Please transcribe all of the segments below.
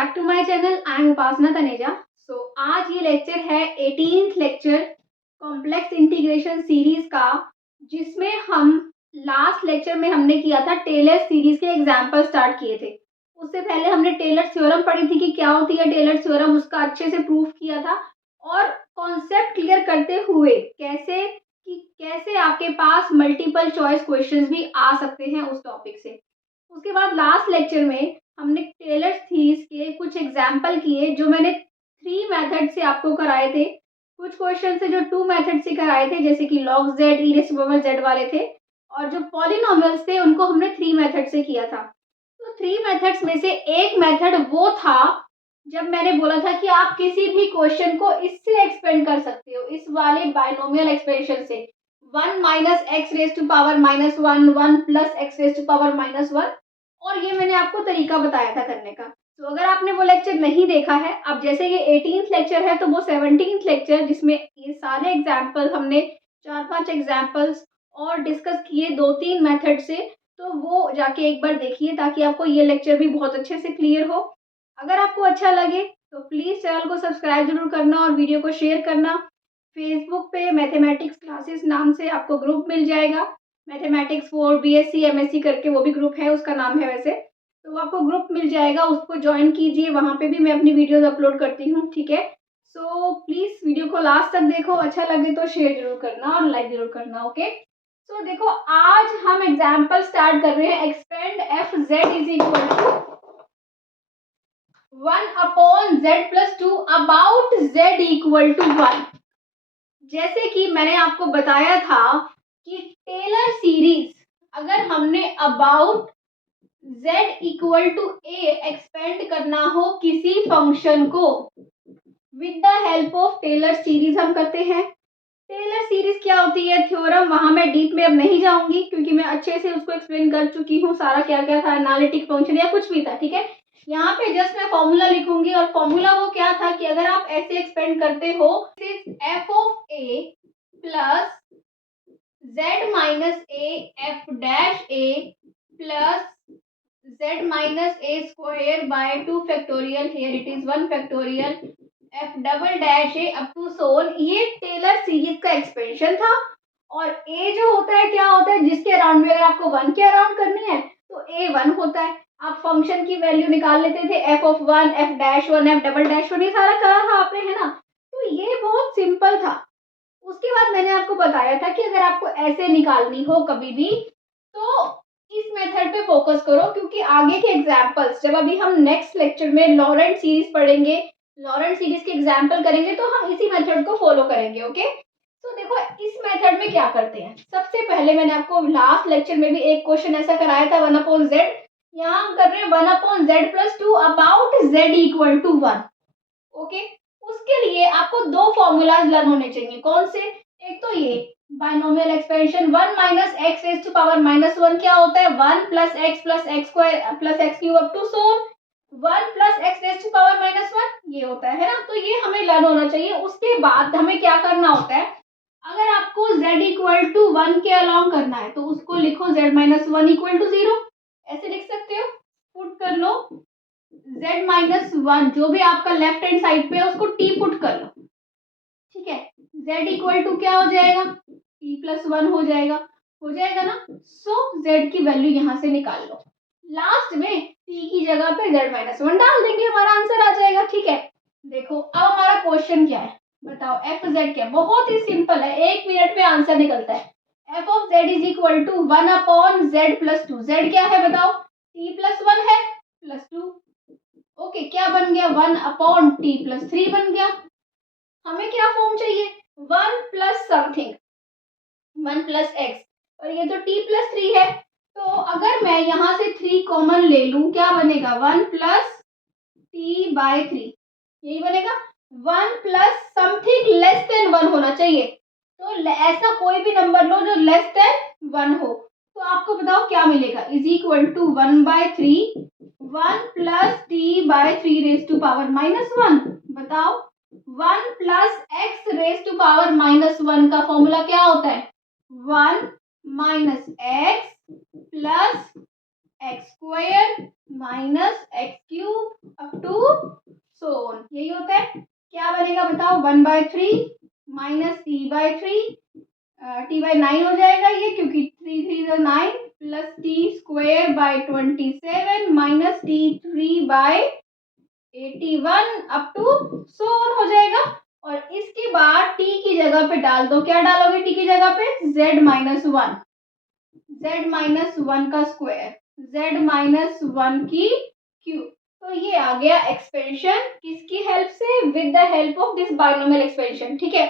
Back to my channel. I am Upasana Taneja. आज ये lecture है 18th lecture complex integration series का, जिसमें हम लास्ट लेक्चर में हमने किया था टेलर सीरीज के एग्जाम्पल स्टार्ट किए थे। उससे पहले हमने टेलर थ्योरम पढ़ी थी कि क्या होती है टेलर थ्योरम, उसका अच्छे से प्रूफ किया था और कॉन्सेप्ट क्लियर करते हुए कैसे आपके पास मल्टीपल चॉइस क्वेश्चंस भी आ सकते हैं उस टॉपिक से। उसके बाद लास्ट लेक्चर में हमने टेलर सीरीज के कुछ एग्जाम्पल किए जो मैंने 3 मेथड से आपको कराए थे। कुछ क्वेश्चन से जो 2 मेथड से कराए थे, जैसे कि log z e⁻z वाले थे, और जो पॉलिनोमियल्स थे उनको हमने 3 मेथड से किया था। तो 3 मेथड्स में से एक मेथड वो था जब मैंने बोला था कि आप किसी भी क्वेश्चन को इससे एक्सपेंड कर सकते हो, इस वाले बाइनोमियल एक्सपेंशन से, 1 minus X raise to power minus 1, 1 plus X raise to power minus 1, और ये मैंने आपको तरीका बताया था करने का। तो अगर आपने वो लेक्चर नहीं देखा है, अब जैसे ये 18th लेक्चर है तो वो 17th लेक्चर, जिसमें ये सारे एग्जाम्पल हमने 4-5 एग्जाम्पल्स और डिस्कस किए 2-3 मेथड से, तो वो जाके एक बार देखिए ताकि आपको ये लेक्चर भी बहुत अच्छे से क्लियर हो। अगर आपको अच्छा लगे तो प्लीज़ चैनल को सब्सक्राइब जरूर करना और वीडियो को शेयर करना। फेसबुक पे मैथमेटिक्स क्लासेस नाम से आपको ग्रुप मिल जाएगा, मैथमेटिक्स फॉर बीएससी एमएससी करके वो भी ग्रुप है, उसका नाम है वैसे, तो आपको ग्रुप मिल जाएगा, उसको ज्वाइन कीजिए। वहाँ पे भी मैं अपनी वीडियोस अपलोड करती हूँ, ठीक है। सो प्लीज़ वीडियो को लास्ट तक देखो, अच्छा लगे तो शेयर जरूर करना और लाइक जरूर करना, ओके। सो देखो, आज हम एग्जाम्पल स्टार्ट कर रहे हैं। Expand F Z is equal to 1/z+2 about z equal to 1। जैसे कि मैंने आपको बताया था कि टेलर सीरीज अगर हमने about z equal to a expand करना हो किसी फंक्शन को, with the help of Taylor series हम करते हैं। टेलर सीरीज क्या होती है, थ्योरम, वहां मैं डीप में अब नहीं जाऊंगी क्योंकि मैं अच्छे से उसको एक्सप्लेन कर चुकी हूँ, सारा क्या क्या था, एनालिटिक फंक्शन या कुछ भी था, ठीक है। यहाँ पे जस्ट मैं फॉर्मूला लिखूंगी, और फॉर्मूला वो क्या था कि अगर आप ऐसे एक्सपेंड करते हो, F of A plus z minus A F dash A plus z minus A square by 2 factorial, here it is 1 factorial, F double dash A up to so on, ये टेलर सीरीज का expansion था। और ए जो होता है क्या होता है, जिसके अराउंड में अगर आपको 1 के अराउंड करनी है तो ए 1 होता है। आप फंक्शन की वैल्यू निकाल लेते थे, F of 1, F dash 1, F double dash 1, ये सारा करा था आपने, है ना। तो ये बहुत सिंपल था। उसके बाद मैंने आपको बताया था कि अगर आपको ऐसे निकालनी हो कभी भी तो इस मेथड पे फोकस करो, क्योंकि आगे के एग्जांपल्स जब अभी हम नेक्स्ट लेक्चर में लॉरेंट सीरीज पढ़ेंगे, लॉरेंट सीरीज के एग्जांपल करेंगे, तो हम इसी मेथड को फॉलो करेंगे, ओके। तो देखो, इस मेथड में क्या करते हैं, सबसे पहले मैंने आपको लास्ट लेक्चर में भी एक क्वेश्चन ऐसा कराया था 1/z, यहाँ हम कर रहे हैं 1/z+2 about z equal to 1, okay. उसके लिए आपको 2 फॉर्मूलाज लर्न होने चाहिए। कौन से? एक तो ये binomial expansion, 1 minus X raise to power minus 1 क्या होता है, 1 plus X square plus X cube up to so on, 1 plus X raise to power minus 1 ये होता है ना। तो ये हमें लर्न होना चाहिए। उसके बाद हमें क्या करना होता है, अगर आपको z इक्वल टू 1 के अलोंग करना है तो उसको लिखो z माइनस 1 इक्वल टू 0, ऐसे लिख सकते हो, पुट कर लो z माइनस 1, जो भी आपका लेफ्ट हैंड साइड पे है उसको t पुट कर लो, ठीक है। z इक्वल टू क्या हो जाएगा, t+1 हो जाएगा ना। सो z की वैल्यू यहाँ से निकाल लो, लास्ट में t की जगह पे z माइनस 1 डाल देंगे, हमारा आंसर आ जाएगा, ठीक है। देखो अब हमारा क्वेश्चन क्या है, बताओ एफ जेड क्या, बहुत ही सिंपल है, 1 मिनट में आंसर निकलता है। F of Z is equal to 1/z+2, z क्या है बताओ, t+1 है प्लस 2, ओके। क्या बन गया, 1/t+3 बन गया। हमें क्या फॉर्म चाहिए, 1 प्लस समथिंग, 1 प्लस एक्स, और ये तो t+3 है। तो अगर मैं यहाँ से 3 कॉमन ले लूं, क्या बनेगा, 1 प्लस t/3, यही बनेगा। 1 प्लस समथिंग लेस देन 1 होना चाहिए, तो ऐसा कोई भी नंबर लो जो लेस देन 1 हो। तो आपको बताओ क्या मिलेगा, is equal to 1/3, 1 plus t/3 raise to power minus 1। बताओ 1 plus X raise to power minus 1 का फॉर्मूला क्या होता है, 1 minus X plus X square minus X cube up to so on, यही होता है। क्या बनेगा बताओ, 1/3 माइनस t/3, t/9 हो जाएगा ये, क्योंकि 3 3 9 plus T square by 27 minus t3/81 up to so on हो जाएगा। और इसके बाद t की जगह पे डाल दो, क्या डालोगे t की जगह पे, z-1, z-1 का स्क्वायर, z-1 की क्यूब। तो ये आ गया एक्सपेंशन, किसकी हेल्प से, with the help of this binomial expansion, ठीक है।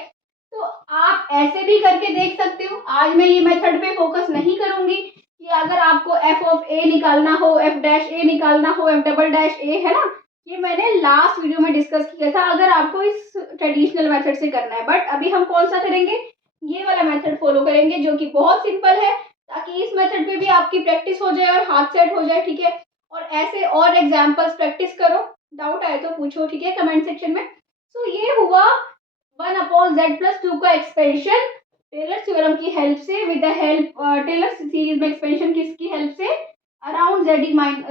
तो आप ऐसे भी करके देख सकते हो। आज मैं ये मेथड पे फोकस नहीं करूंगी कि अगर आपको एफ ऑफ ए निकालना हो, एफ डैश ए निकालना हो, एफ डबल डैश ए, है ना, ये मैंने लास्ट वीडियो में डिस्कस किया था, अगर आपको इस ट्रेडिशनल मेथड से करना है। बट अभी हम कौन सा करेंगे, ये वाला मेथड फॉलो करेंगे, जो कि बहुत सिंपल है, ताकि इस मेथड पे भी आपकी प्रैक्टिस हो जाए और हाथ सेट हो जाए, ठीक है। और ऐसे और एग्जाम्पल्स प्रैक्टिस करो, डाउट आए तो पूछो, ठीक है, कमेंट सेक्शन में। तो ये हुआ 1/z+2 का एक्सपेंशन टेलर थ्योरम की हेल्प से, with the help Taylor series में एक्सपेंशन किसकी हेल्प से, अराउंड z=1,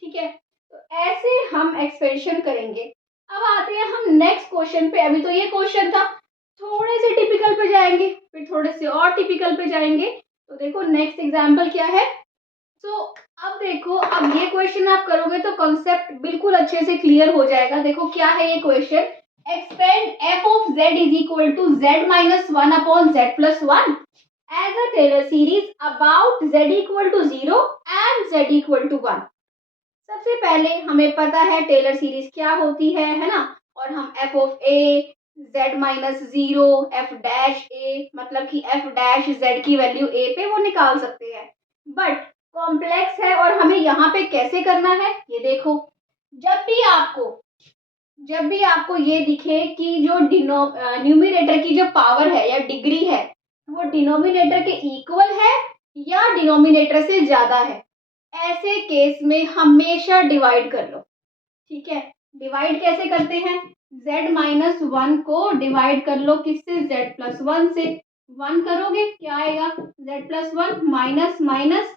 ठीक है। तो ऐसे हम एक्सपेंशन करेंगे। अब आते हैं हम नेक्स्ट क्वेश्चन पे। अभी तो ये क्वेश्चन था, थोड़े से टिपिकल पे जाएंगे, फिर थोड़े से और टिपिकल पे जाएंगे। तो देखो नेक्स्ट एग्जाम्पल क्या है। तो अब देखो, अब ये क्वेश्चन आप करोगे तो कॉन्सेप्ट बिल्कुल अच्छे से क्लियर हो जाएगा। देखो क्या है ये question, expand f of z = z-1/z+1 as a Taylor series about z = 0 and z = 1। सबसे पहले हमें पता है टेलर सीरीज क्या होती है ना, और हम f of a z-0 f dash a, मतलब कि f डैश z की वैल्यू a पे वो निकाल सकते हैं। बट कॉम्प्लेक्स है, और हमें यहाँ पे कैसे करना है ये देखो। जब भी आपको ये दिखे कि जो न्यूमिनेटर की जो पावर है या डिग्री है वो डिनोमिनेटर के इक्वल है या डिनोमिनेटर से ज्यादा है, ऐसे केस में हमेशा डिवाइड कर लो, ठीक है। डिवाइड कैसे करते हैं, z-1 को डिवाइड कर लो किससे, z+1 से। 1 करोगे क्या आएगा, z+1 माइनस माइनस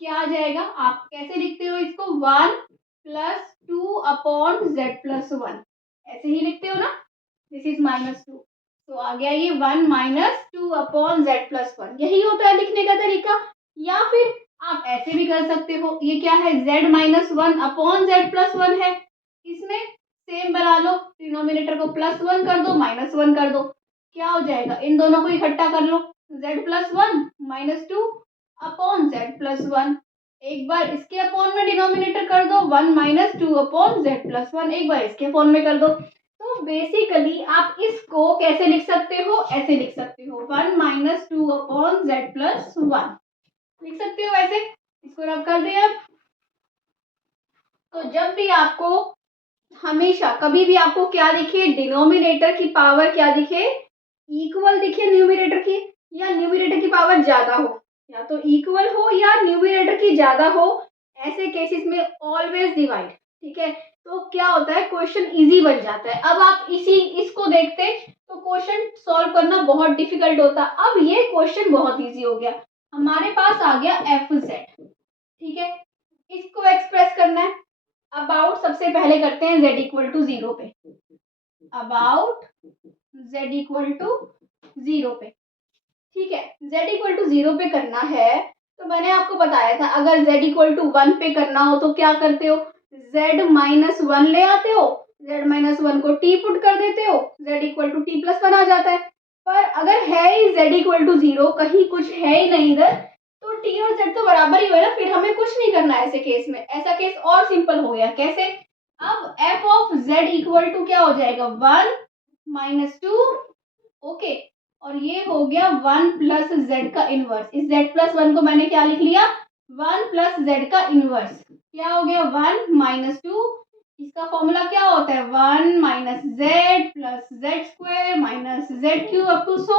क्या आ जाएगा, आप कैसे लिखते हो इसको, 1+2/z+1, ऐसे ही लिखते हो ना, दिस इज -2। तो आ गया ये 1-2/z+1, यही होता है लिखने का तरीका। या फिर आप ऐसे भी कर सकते हो, ये क्या है, z-1/z+1 है, इसमें सेम बना लो, डिनोमिनेटर को +1 कर दो, -1 कर दो, क्या हो जाएगा, इन दोनों को इकट्ठा कर लो, z+1 -2/z+1। एक बार इसके अपॉन में डिनोमिनेटर कर दो, 1-2/z+1, एक बार इसके अपॉन में कर दो। तो बेसिकली आप इसको कैसे लिख सकते हो, ऐसे लिख सकते हो, 1-2/z+1 लिख सकते हो ऐसे। इसको रब कर दें अब। तो जब भी आपको, हमेशा कभी भी आपको क्या दिखे, डिनोमिनेटर की पावर क्या दिखे, इक्वल दिखे न्यूमिनेटर की, या न्यूमिनेटर की पावर ज्यादा हो, या तो इक्वल हो या न्यूमिनेटर की ज्यादा हो, ऐसे केसेस में ऑलवेज डिवाइड, ठीक है। तो क्या होता है, क्वेश्चन इजी बन जाता है। अब आप इसको देखते तो क्वेश्चन सॉल्व करना बहुत डिफिकल्ट होता। अब ये क्वेश्चन बहुत इजी हो गया, हमारे पास आ गया fz, ठीक है। इसको एक्सप्रेस करना है अबाउट, सबसे पहले करते हैं z = 0 पे, अबाउट z = 0 पे, ठीक है। z = 0 पे करना है, तो मैंने आपको बताया था अगर z = 1 पे करना हो तो क्या करते हो, z-1 ले आते हो, z-1 को t पुट कर देते हो, z = t+1 आ जाता है। पर अगर है ही z = 0, कहीं कुछ है ही नहीं इधर, तो t और z तो बराबर ही हुए ना, फिर हमें कुछ नहीं करना है ऐसे केस में। ऐसा केस और सिंपल हो गया, कैसे, अब f of z = क्या हो जाएगा, 1-2, ओके। और ये हो गया 1 + z का इनवर्स, इस z+1 को मैंने क्या लिख लिया, 1 + z का इनवर्स, क्या हो गया, 1-2। इसका फॉर्मूला क्या होता है, 1 - z + z² - z³ up to so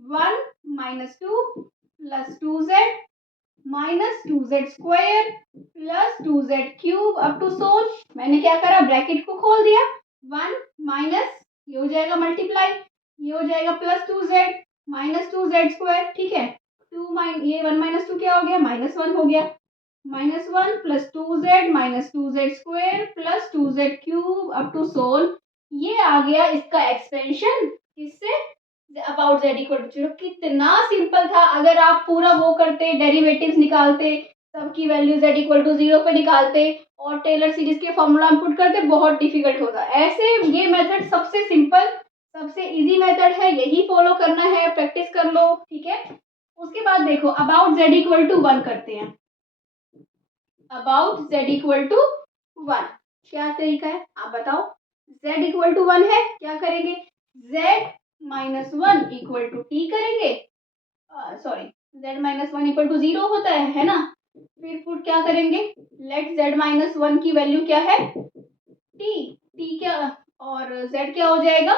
1 - 2 + 2z - 2z² + 2z³ up to so. मैंने क्या करा, ब्रैकेट को खोल दिया, 1 माइनस, ये हो जाएगा मल्टीप्लाई, ये हो जाएगा +2z - 2z², ठीक है। ये 1 माइनस 2 क्या हो गया, -1 हो गया। -1 plus 2z minus 2z square plus 2z cube up to so on, ये आ गया इसका एक्सपेंशन किससे, अबाउट z इक्वल टू 0। कितना सिंपल था, अगर आप पूरा वो करते, डेरिवेटिव्स निकालते, सबकी वैल्यू z इक्वल टू 0 पे निकालते और टेलर सीरीज के फॉर्मूला पुट करते, बहुत डिफिकल्ट होता। ऐसे ये मेथड सबसे सिंपल, सबसे इजी मेथड है, यही फॉलो करना है, प्रैक्टिस कर लो, ठीक है। उसके बाद देखो अबाउट z इक्वल टू 1 करते हैं। अबाउट z इक्वल टू 1 क्या तरीका है, आप बताओ। z इक्वल टू 1 है, क्या करेंगे, z minus 1 equal to T करेंगे, sorry z minus 1 equal to 0 होता है ना। फिर पुट क्या करेंगे, लेट z माइनस 1 की वैल्यू क्या है, t क्या, और z क्या हो जाएगा,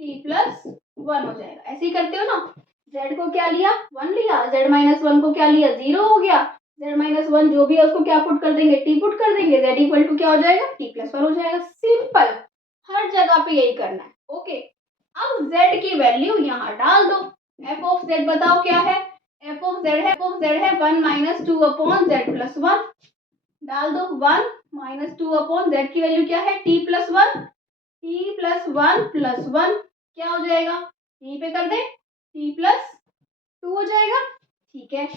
t प्लस 1 हो जाएगा। ऐसे ही करते हो ना, z को क्या लिया, 1 लिया, z माइनस 1 को क्या लिया, 0 हो गया, z माइनस 1 जो भी है उसको क्या पुट कर देंगे, t पुट कर देंगे, z इक्वल टू क्या हो जाएगा, t प्लस 1 हो जाएगा। सिंपल, हर जगह पे यही करना है, ओके। अब z की वैल्यू यहाँ डाल दो, f ऑफ z बताओ क्या है, f ऑफ z है 1 माइनस 2 अपॉन z प्लस 1, डाल दो 1 माइनस 2 अपॉन z की वैल्यू क्या है, t plus 1, t plus 1 plus 1 क्या हो जाएगा, यहीं पे कर दे, t प्लस 2 हो जाएगा, ठीक है,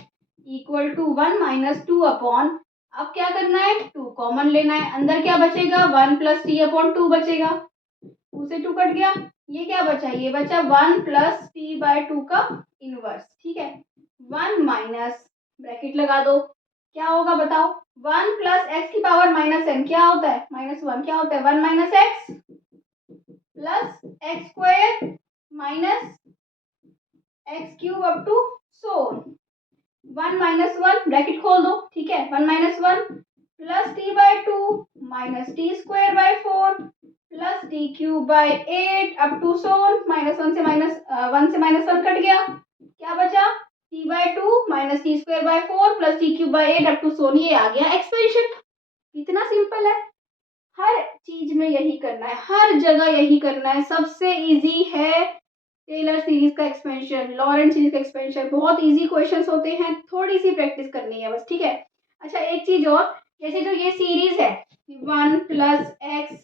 इक्वल टू 1 माइनस 2 अपॉन, अब क्या करना है, 2 कॉमन लेना है, अंदर क्या बचेगा, 1 प्लस टी अपॉन 2 बचेगा, 2 से 2 कट गया, ये क्या बचा, ये बचा 1 प्लस टी बाय 2 का इनवर्स, ठीक है। 1 माइनस, ब्रैकेट लगा दो, क्या होगा बताओ, 1 प्लस एक्स की पावर माइनस एन क्या होता है, -1 क्या होता है, 1 minus X plus X square minus X cube up to so 1 minus 1 bracket खोल दो, ठीक है, 1 minus 1 plus T by 2 minus T square by 4 plus T cube by 8 up to so on, -1 से माइनस 1 कट गया, क्या बचा, T by 2 minus T square by 4 plus T cube by 8 up to so on, ये आ गया एक्सपेंशन। इतना simple है, हर चीज में यही करना है, हर जगह यही करना है, सबसे इजी है टेलर सीरीज का एक्सपेंशन, लॉरेंट सीरीज का एक्सपेंशन, बहुत इजी क्वेश्चंस होते हैं, थोड़ी सी प्रैक्टिस करनी है बस, ठीक है। अच्छा एक चीज और, जैसे जो ये सीरीज है 1 प्लस एक्स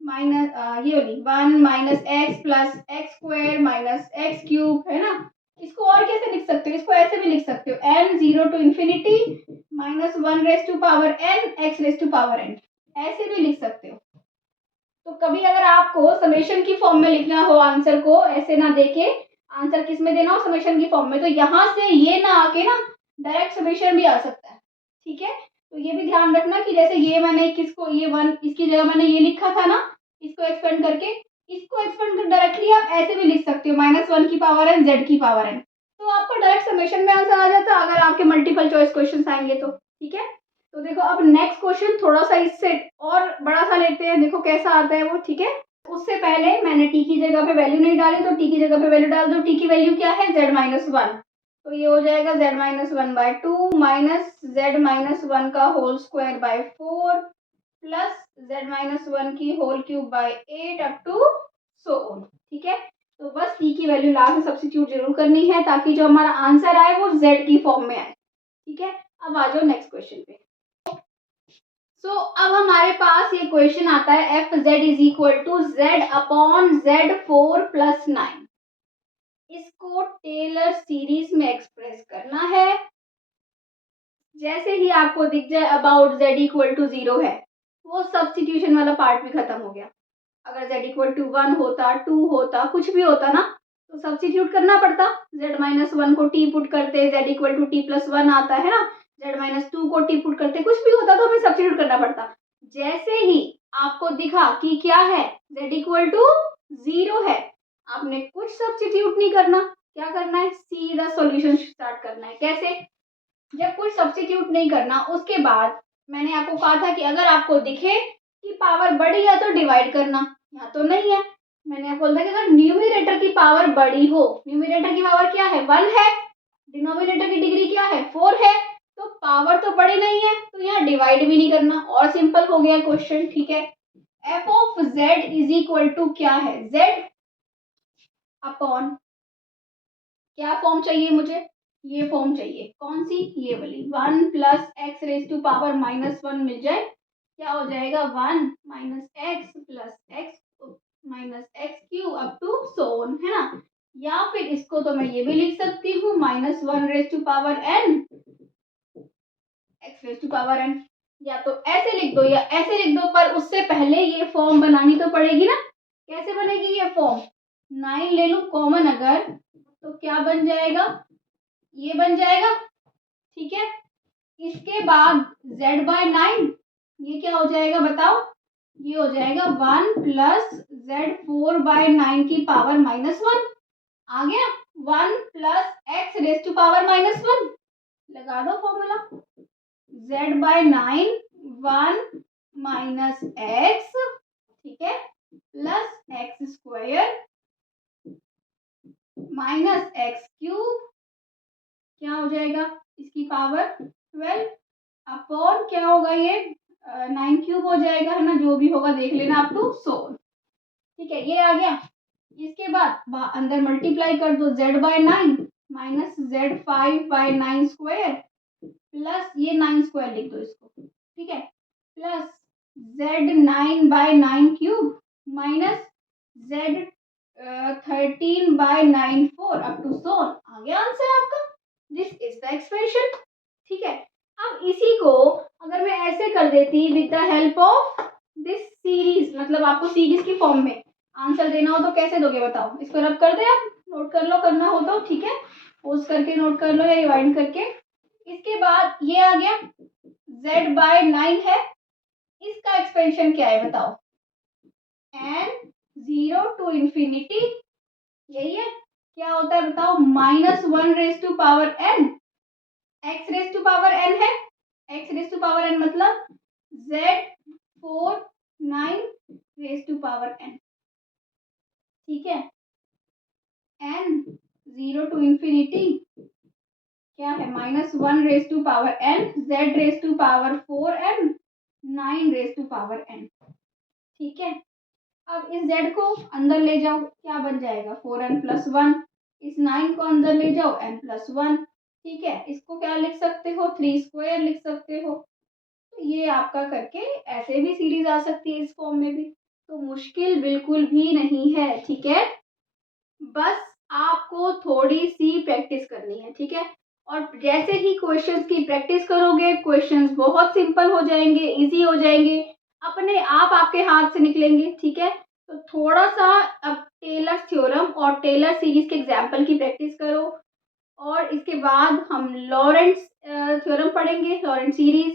माइनस ये वाली 1 minus X plus X square minus X cube है ना, इसको और कैसे लिख सकते हो, इसको ऐसे भी लिख सकते हो, n 0 to infinity -1 raise to power n x raise to power n, ऐसे भी लिख सकते हो। तो कभी अगर आपको समेशन की फॉर्म में लिखना हो आंसर को, ऐसे ना देके आंसर किस में देना हो, समेशन की फॉर्म में, तो यहाँ से ये ना आके ना डायरेक्ट समेशन भी आ सकता है, ठीक है। तो ये भी ध्यान रखना कि जैसे ये मैंने किसको, ये 1 इसकी जगह मैंने ये लिखा था ना, इसको एक्सपेंड करके, इसको एक्सपेंड कर डायरेक्टली आप ऐसे भी लिख सकते हो, -1 की पावर n z की पावर n, तो आपको डायरेक्ट समेशन में आंसर आ जाता है अगर आपके मल्टीपल चॉइस क्वेश्चन आएंगे तो, ठीक है। तो देखो अब नेक्स्ट क्वेश्चन थोड़ा सा इससे और बड़ा सा लेते हैं, देखो कैसा आता है वो, ठीक है। उससे पहले मैंने टी की जगह पे वैल्यू नहीं डाली, तो टी की जगह पे वैल्यू डाल दो, टी की वैल्यू क्या है, z माइनस 1, तो ये हो जाएगा z minus 1 by 2 minus z minus 1 का whole square by 4 plus z minus 1 की whole cube by 8 up to so on, ठीक है। तो बस टी की वैल्यू लास्ट में सब्स्टिट्यूट जरूर करनी है ताकि जो हमारा आंसर आए वो z की फॉर्म में आए, ठीक है। अब आ जाओ नेक्स्ट क्वेश्चन पे। अब हमारे पास ये क्वेश्चन आता है F Z is equal to Z upon Z 4 plus 9, इसको टेलर सीरीज में एक्सप्रेस करना है। जैसे ही आपको दिख जाए अबाउट जेड इक्वल टू 0 है, वो सब्स्टिट्यूशन वाला पार्ट भी खत्म हो गया। अगर z इक्वल टू 1 होता, 2 होता, कुछ भी होता ना, तो सब्स्टिट्यूट करना पड़ता, z माइनस 1 को t पुट करते, z equal to t plus 1 आता है ना, z माइनस 2 को t पुट करते, कुछ भी होता तो हमें सब्स्टिट्यूट करना पड़ता। जैसे ही आपको दिखा कि क्या है, z इक्वल टू 0 है, आपने कुछ सब्स्टिट्यूट नहीं करना, क्या करना है, सीधा सॉल्यूशन स्टार्ट करना है। कैसे, जब कुछ सब्स्टिट्यूट नहीं करना, उसके बाद मैंने आपको कहा था कि अगर आपको दिखे कि पावर बड़ी है तो डिवाइड करना, यहाँ तो नहीं है, मैंने आपको बोला कि अगर न्यूमरेटर की पावर बड़ी हो, न्यूमरेटर की पावर क्या है, 1 है, डिनोमिनेटर की डिग्री क्या है, 4 है, तो पावर तो बड़ी नहीं है, तो यहाँ डिवाइड भी नहीं करना, और सिंपल हो गया क्वेश्चन, ठीक है। F of Z is equal to क्या है, जेड अपॉन क्या फॉर्म चाहिए मुझे, ये फॉर्म चाहिए, कौन सी, ये वाली, 1 plus X raise to power minus 1 मिल जाए, क्या हो जाएगा 1 minus X plus X minus X cube up to so on, है ना। या फिर इसको तो मैं ये भी लिख सकती हूँ minus 1 raise to power N X raise to power N, या तो ऐसे लिख दो या ऐसे लिख दो, पर उससे पहले ये फॉर्म बनानी तो पड़ेगी ना। कैसे बनेगी ये फॉर्म, 9 ले लूं कॉमन अगर, तो क्या बन जाएगा, ये बन जाएगा, ठीक है। इसके बाद z बाय 9, ये क्या हो जाएगा बताओ, ये हो जाएगा 1 प्लस जेड 4 बाय 9 की पावर माइनस 1, आ गया 1 plus X raise to power minus 1, लगा दो formula, z by 9 1 minus X, ठीक है, plus X square minus X cube, क्या हो जाएगा इसकी पावर 12 अपॉन क्या होगा ये 9 क्यूब हो जाएगा, है ना, जो भी होगा देख लेना अप टू सो, ठीक है, ये आ गया। इसके बाद अंदर मल्टीप्लाई कर दो, z by 9 minus Z 5 by 9 square plus ये 9 स्क्वायर लिख दो इसको, ठीक है, plus z 9 by 9 cube minus z 13 by 9 4 up to so on, आ गया आंसर आपका, दिस इज द एक्सप्रेशन, ठीक है। अब इसी को अगर मैं ऐसे कर देती with the help of this series, मतलब आपको सीरीज की फॉर्म में आंसर देना हो तो कैसे दोगे बताओ, इसको रब कर दे, आप नोट कर लो, करना हो तो ठीक है, पोज करके नोट कर लो या रिवाइंड करके। इसके बाद ये आ गया z बाय 9 है, इसका एक्सपेंशन क्या है बताओ, n 0 टू इंफिनिटी, यही है, क्या होता है बताओ, minus 1 raise to power n, x raise to power n है, x raise to power n मतलब z 4 9 raise to power n, ठीक है, n 0 टू इंफिनिटी क्या है, minus 1 raise to power n, z raise to power 4n 9 raise to power n, ठीक है। अब इस z को अंदर ले जाओ, क्या बन जाएगा 4n प्लस 1, इस 9 को अंदर ले जाओ n प्लस 1, ठीक है, इसको क्या लिख सकते हो 3 स्क्वायर लिख सकते हो, तो ये आपका करके ऐसे भी सीरीज आ सकती है इस फॉर्म में भी, तो मुश्किल बिल्कुल भी नहीं है, ठीक है, बस आपको थोड़ी सी प्रैक्टिस करनी है, ठीक है, और जैसे ही क्वेश्चंस की प्रैक्टिस करोगे क्वेश्चंस बहुत सिंपल हो जाएंगे, इजी हो जाएंगे, अपने आप आपके हाथ से निकलेंगे, ठीक है। तो थोड़ा सा अब टेलर थ्योरम और टेलर सीरीज के एग्जाम्पल की प्रैक्टिस करो, और इसके बाद हम लॉरेंट्ज थ्योरम पढ़ेंगे, लॉरेंट सीरीज,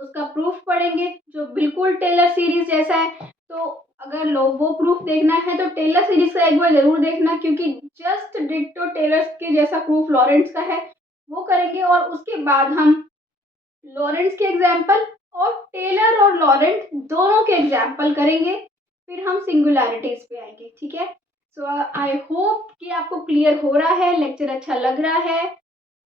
उसका प्रूफ पढ़ेंगे जो बिल्कुल टेलर सीरीज जैसा है। तो अगर वो प्रूफ देखना है तो टेलर सीरीज का एक बार जरूर देखना, क्योंकि जस्ट डिट्टो टेलर के जैसा प्रूफ लॉरेंट्स का है, वो करेंगे, और उसके बाद हम लॉरेंट्स के एग्जाम्पल और टेलर और लॉरेंट दोनों के एग्जाम्पल करेंगे, फिर हम सिंगुलैरिटीज पे आएंगे, ठीक है। सो आई होप कि आपको क्लियर हो रहा है, लेक्चर अच्छा लग रहा है,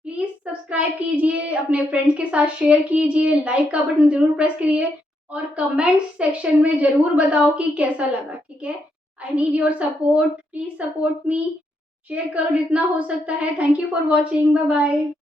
प्लीज सब्सक्राइब कीजिए, अपने फ्रेंड्स के साथ शेयर कीजिए, लाइक का बटन जरूर प्रेस करिए, और कमेंट सेक्शन में जरूर बताओ कि कैसा लगा, ठीक है। I need your support, please support me, share करो जितना हो सकता है। Thank you for watching, bye bye.